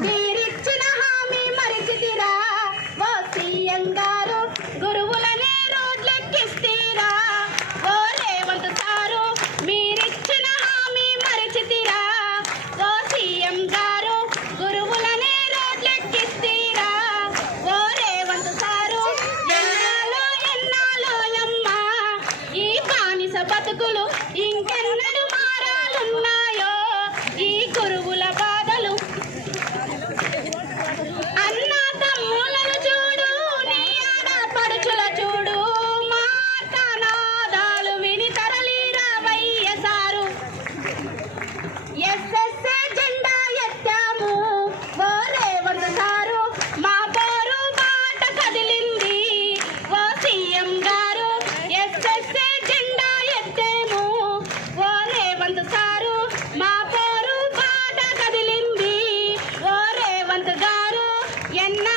మీరిచ్చిన హామీ మరిచితిరా ఓ సీఎం గారు, గురువులనే రోడ్లెక్కిస్తీరా ఓ రేవంత్ సారు. మీరిచ్చిన హామీ మరిచితిరా ఓ సీఎం గారు, గురువులనే రోడ్లెక్కిస్తీరా ఓ రేవంత్ సారు. ఎన్నాలో ఎన్నాలో అమ్మా ఈ బానిస బతుకులు, ఇంకెన్నడు మారాలున్నాయో ఈ గురువుల బాధలు. అన్న తమ్ములను చూడు, నీ ఆడపడుచుల చూడు, మాటనాదాలు విని తరలిరా వైఎస్ఆర్. ఎస్ఎస్ఏ జెండా ఎత్తాము ఓ రేవంత్ సారు, మా పోరు బాట కదిలింది ఓ సీఎం గారు. ఎస్ఎస్ఏ జెండా ఎత్తేము ఓ రేవంత్ సారు, మా పోరు బాట కదిలింది ఓ రేవంత్ గారు. ఎన్నా